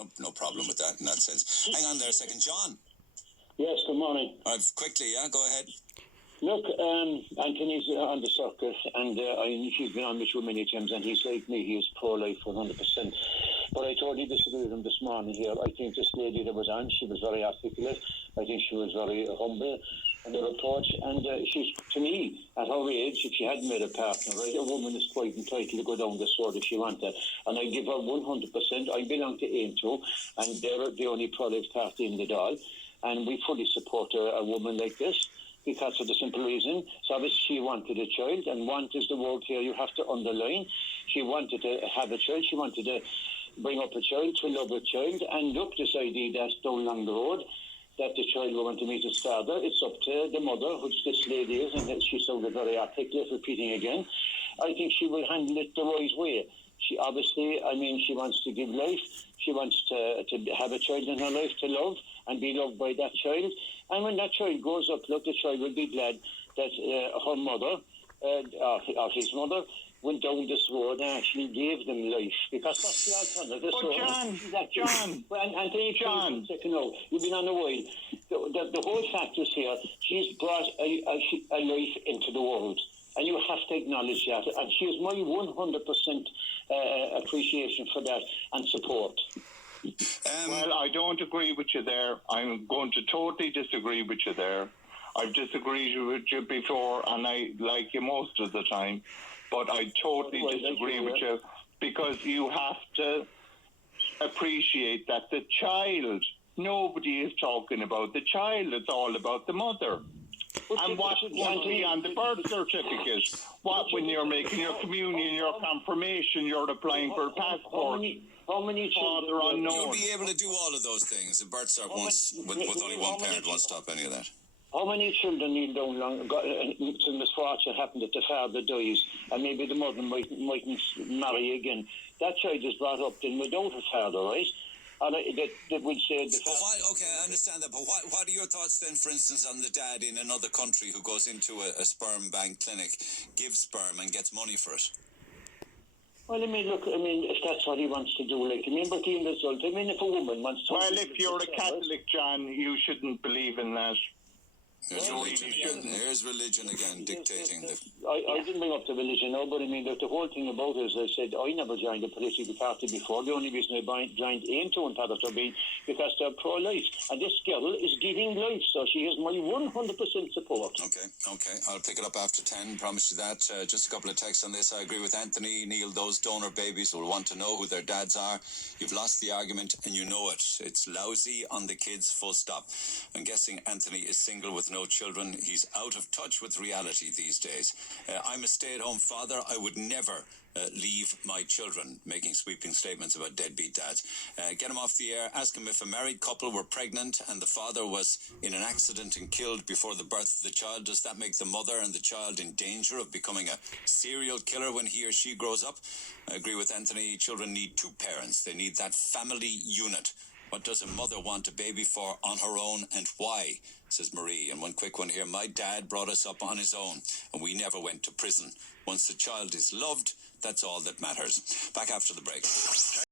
I've no problem with that in that sense. Hang on there a second, John. Yes, good morning. Quickly, yeah, go ahead. Look, Anthony's on the circuit, and he's been on with you many times, and he's like me, he is pro-life 100%. But I totally disagree with him this morning here. I think this lady that was on, she was very articulate. I think she was very humble in her approach, and she's, to me, at her age, if she hadn't made a partner, right, a woman is quite entitled to go down this road if she wanted. And I give her 100%. I belong to AIM2, and they're the only pro-life party in the Dáil, and we fully support a woman like this, because of the simple reason. So obviously she wanted a child, and want is the word here you have to underline. She wanted to have a child. She wanted to bring up a child, to love a child. And look, this idea that's down along the road, that the child will want to meet his father, it's up to the mother, which this lady is, and she sounded very articulate, repeating again. I think she will handle it the right way. She obviously, she wants to give life. She wants to have a child in her life to love and be loved by that child. And when that child grows up, look, the child will be glad that her mother, or his mother, went down this road and actually gave them life. Because that's the alternative. John, you've been on a while. The whole fact is here, she's brought a life into the world. And you have to acknowledge that. And she has my 100% appreciation for that and support. Well, I don't agree with you there. I'm going to totally disagree with you there. I've disagreed with you before, and I like you most of the time. But I totally disagree with you, because you have to appreciate that the child, nobody is talking about the child. It's all about the mother. And what should be on the birth certificate? What, when you're making your communion, your confirmation, you're applying for a passport? How many children? You'll be able to do all of those things. The birth cert with only one parent won't stop any of that. How many children need down long to misfortune happened that the father dies, and maybe the mother mightn't marry again? That child is brought up then without a father, right? And that would say I understand that, but what are your thoughts then, for instance, on the dad in another country who goes into a sperm bank clinic, gives sperm and gets money for it? Well, if that's what he wants to do, but the end result, if a woman wants to... Well, if you're a Catholic, John, you shouldn't believe in that. Here's religion again dictating. I didn't bring up the religion, no, but the whole thing about it is, I said, I never joined a political party before. The only reason I joined AIM2 and Paddington being because they're pro-life. And this girl is giving life, so she has my 100% support. Okay. I'll pick it up after 10, promise you that. Just a couple of texts on this. I agree with Anthony. Neil, those donor babies will want to know who their dads are. You've lost the argument and you know it. It's lousy on the kids, full stop. I'm guessing Anthony is single with no children. He's out of touch with reality these days. I'm a stay-at-home father. I would never leave my children, making sweeping statements about deadbeat dads. Get him off the air. Ask him if a married couple were pregnant and the father was in an accident and killed before the birth of the child. Does that make the mother and the child in danger of becoming a serial killer when he or she grows up? I agree with Anthony. Children need two parents. They need that family unit. What does a mother want a baby for on her own, and why? Says Marie. And one quick one here. My dad brought us up on his own, and we never went to prison. Once the child is loved, that's all that matters. Back after the break.